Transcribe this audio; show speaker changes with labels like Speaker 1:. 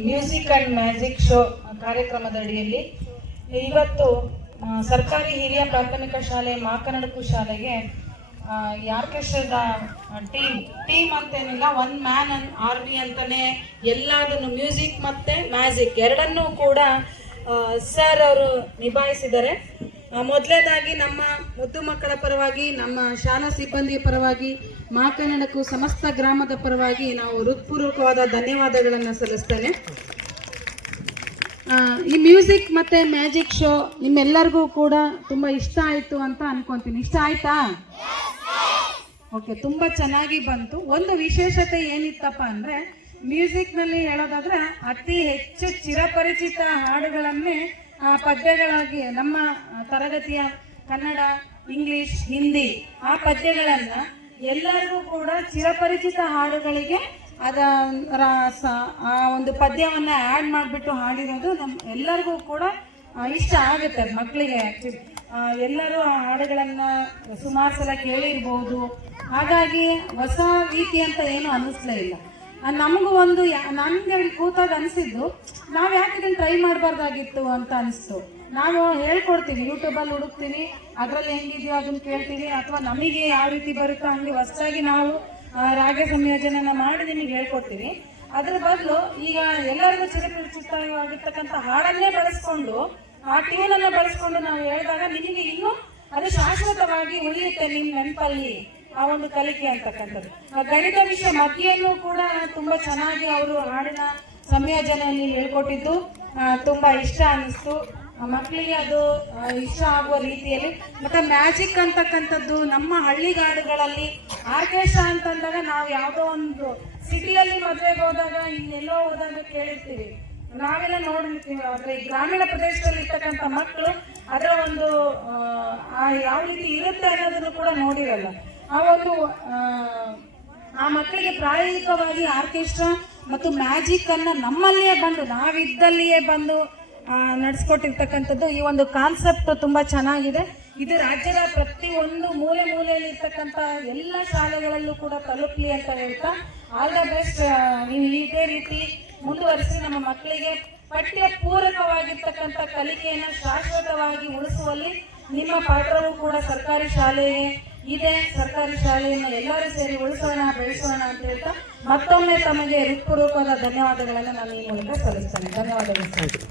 Speaker 1: Music and magic show ಕಾರ್ಯಕ್ರಮದ ಅಡಿಯಲ್ಲಿ ಇವತ್ತು ಸರ್ಕಾರಿ ಹಿರಿಯ ಪ್ರಾಥಮಿಕ ಶಾಲೆ ಮಾಕನಡಕು ಶಾಲೆಗೆ ಆರ್ಕೆಸ್ಟ್ರಾದ ಟೀಮ್ ಟೀಮ್ ಅಂತೇನಿಲ್ಲ ಒನ್ ಮ್ಯಾನ್ ಅಂಡ್ ಆರ್ಮಿ ಅಂತಲೇ ಎಲ್ಲದನ್ನು ಮ್ಯೂಸಿಕ್ ಮತ್ತೆ ಮ್ಯಾಜಿಕ್ ಎರಡನ್ನೂ ಕೂಡ ಸರ್ ಅವರು ನಿಭಾಯಿಸಿದ್ದಾರೆ. ಮೊದಲೇದಾಗಿ ನಮ್ಮ ಮುದ್ದು ಮಕ್ಕಳ ಪರವಾಗಿ, ನಮ್ಮ ಶಾಲಾ ಸಿಬ್ಬಂದಿಯ ಪರವಾಗಿ ಮಾಕನಡಕು ಸಮಸ್ತ ಗ್ರಾಮದ ಪರವಾಗಿ ನಾವು ಹೃತ್ಪೂರ್ವಕವಾದ ಧನ್ಯವಾದಗಳನ್ನು ಸಲ್ಲಿಸ್ತೇನೆ. ಈ ಮ್ಯೂಸಿಕ್ ಮತ್ತೆ ಮ್ಯಾಜಿಕ್ ಶೋ ನಿಮ್ಮೆಲ್ಲರಿಗೂ ಕೂಡ ತುಂಬ ಇಷ್ಟ ಆಯಿತು ಅಂತ ಅನ್ಕೊಂತೀನಿ. ಇಷ್ಟ ಆಯ್ತಾ? ಓಕೆ, ತುಂಬ ಚೆನ್ನಾಗಿ ಬಂತು. ಒಂದು ವಿಶೇಷತೆ ಏನಿತ್ತಪ್ಪ ಅಂದ್ರೆ ಮ್ಯೂಸಿಕ್ನಲ್ಲಿ ಹೇಳೋದಾದ್ರೆ ಅತಿ ಹೆಚ್ಚು ಚಿರಪರಿಚಿತ ಹಾಡುಗಳನ್ನೇ ಪದ್ಯಗಳಾಗಿ ನಮ್ಮ ತರಗತಿಯ ಕನ್ನಡ ಇಂಗ್ಲಿಷ್ ಹಿಂದಿ ಆ ಪದ್ಯಗಳನ್ನ ಎಲ್ಲರಿಗೂ ಕೂಡ ಚಿರಪರಿಚಿತ ಹಾಡುಗಳಿಗೆ ಅದ ಆ ಒಂದು ಪದ್ಯವನ್ನ ಆ್ಯಡ್ ಮಾಡಿಬಿಟ್ಟು ಹಾಡಿರೋದು ನಮ್ ಎಲ್ಲರಿಗೂ ಕೂಡ ಇಷ್ಟ ಆಗುತ್ತೆ ಮಕ್ಕಳಿಗೆ ಆ್ಯಕ್ಚುಲಿ ಎಲ್ಲರೂ ಆ ಹಾಡುಗಳನ್ನ ಸುಮಾರು ಸಲ ಕೇಳಿರ್ಬೋದು. ಹಾಗಾಗಿ ಹೊಸ ರೀತಿ ಅಂತ ಏನು ಅನ್ನಿಸ್ಲೇ ಇಲ್ಲ. ಆ, ನಮಗೂ ಒಂದು ನನ್ಗೆ ಕೂತಾಗ ಅನಿಸಿದ್ದು, ನಾವು ಯಾಕೆ ಇದನ್ನು ಟ್ರೈ ಮಾಡಬಾರ್ದಾಗಿತ್ತು ಅಂತ ಅನಿಸ್ತು ನಾವು ಹೇಳ್ಕೊಡ್ತೀವಿ ಯೂಟ್ಯೂಬಲ್ಲಿ ಹುಡುಕ್ತೀವಿ, ಅದರಲ್ಲಿ ಹೆಂಗಿದೆಯೋ ಅದನ್ನ ಕೇಳ್ತೀವಿ, ಅಥವಾ ನಮಗೆ ಯಾವ ರೀತಿ ಬರುತ್ತೋ ಹಂಗೆ ಹೊಸದಾಗಿ ನಾವು ರಾಗ ಸಂಯೋಜನೆನ ಮಾಡಿ ನಿಮಗೆ ಹೇಳ್ಕೊಡ್ತೀವಿ. ಅದ್ರ ಬದಲು ಈಗ ಎಲ್ಲರಿಗೂ ಚಿರಪರಿಚಿತವಾಗಿರ್ತಕ್ಕಂಥ ಹಾಡನ್ನೇ ಬಳಸ್ಕೊಂಡು, ಆ ಟ್ಯೂನನ್ನು ಬಳಸ್ಕೊಂಡು ನಾವು ಹೇಳಿದಾಗ ನಿಮಗೆ ಇನ್ನೂ ಅದು ಶಾಶ್ವತವಾಗಿ ಉಳಿಯುತ್ತೆ ನಿಮ್ಮ ನೆನಪಲ್ಲಿ. ಆ ಒಂದು ಕಲಿಕೆ ಅಂತಕ್ಕಂಥದ್ದು. ಆ ಗಣಿತ ವಿಷಯ ಮತಿಯನ್ನು ಕೂಡ ತುಂಬಾ ಚೆನ್ನಾಗಿ ಅವರು ಹಾಡಿನ ಸಂಯೋಜನೆಯಲ್ಲಿ ಹೇಳ್ಕೊಟ್ಟಿದ್ದು. ತುಂಬಾ ಇಷ್ಟ ಅನ್ನಿಸ್ತು. ಮಕ್ಕಳಿಗೆ ಅದು ಇಷ್ಟ ಆಗುವ ರೀತಿಯಲ್ಲಿ. ಮತ್ತೆ ಮ್ಯಾಜಿಕ್ ಅಂತಕ್ಕಂಥದ್ದು ನಮ್ಮ ಹಳ್ಳಿಗಾಡುಗಳಲ್ಲಿ ಆರ್ಕೆಸ್ಟ್ರಾ ಅಂತಂದಾಗ ನಾವು ಯಾವುದೋ ಒಂದು ಸಿಟಿಯಲ್ಲಿ ಮದುವೆಗೆ ಹೋದಾಗ ಇನ್ನೆಲ್ಲೋ ಹೋದಾಗ ಕೇಳಿರ್ತೀವಿ. ನಾವೆಲ್ಲ ನೋಡಿರ್ತೀವಿ. ಆದ್ರೆ ಗ್ರಾಮೀಣ ಪ್ರದೇಶದಲ್ಲಿ ಇರ್ತಕ್ಕಂಥ ಮಕ್ಕಳು ಅದರ ಒಂದು ಯಾವ ರೀತಿ ಇರುತ್ತೆ ಅನ್ನೋದನ್ನು ಕೂಡ ನೋಡಿರಲ್ಲ. ಆ ಆ, ಮಕ್ಕಳಿಗೆ ಪ್ರಾಯೋಗಿಕವಾಗಿ ಆರ್ಕೆಸ್ಟ್ರಾ ಮತ್ತು ಮ್ಯಾಜಿಕ್ ಅನ್ನ ನಮ್ಮಲ್ಲಿಯೇ ಬಂದು ನಾವಿದ್ದಲ್ಲಿಯೇ ಬಂದು ನಡೆಸ್ಕೊಟ್ಟಿರ್ತಕ್ಕಂಥದ್ದು ಈ ಒಂದು ಕಾನ್ಸೆಪ್ಟ್ ತುಂಬಾ ಚೆನ್ನಾಗಿದೆ. ಇದು ರಾಜ್ಯದ ಪ್ರತಿ ಒಂದು ಮೂಲೆ ಮೂಲೆಯಲ್ಲಿ ಇರ್ತಕ್ಕಂಥ ಎಲ್ಲ ಶಾಲೆಗಳಲ್ಲೂ ಕೂಡ ತಲುಪಲಿ ಅಂತ ಹೇಳ್ತಾ ಆಲ್ ದ ಬೆಸ್ಟ್ ನೀವು ಇದೇ ರೀತಿ ಮುಂದುವರಿಸಿ ನಮ್ಮ ಮಕ್ಕಳಿಗೆ ಪಠ್ಯ ಪೂರಕವಾಗಿರ್ತಕ್ಕಂಥ ಕಲಿಕೆಯನ್ನು ಶಾಶ್ವತವಾಗಿ ಉಳಿಸುವಲ್ಲಿ ನಿಮ್ಮ ಪಾತ್ರವೂ ಕೂಡ ಸರ್ಕಾರಿ ಶಾಲೆಗೆ ಇದೆ. ಸರ್ಕಾರಿ ಶಾಲೆಯನ್ನು ಎಲ್ಲರೂ ಸೇರಿ ಉಳಿಸೋಣ, ಬೆಳೆಸೋಣ ಅಂತ ಹೇಳ್ತಾ ಮತ್ತೊಮ್ಮೆ ತಮಗೆ ಹೃತ್ಪೂರ್ವಕವಾದ ಧನ್ಯವಾದಗಳನ್ನು ನಾನು ಈ ಮೂಲಕ ಸಲ್ಲಿಸ್ತೇನೆ. ಧನ್ಯವಾದಗಳು.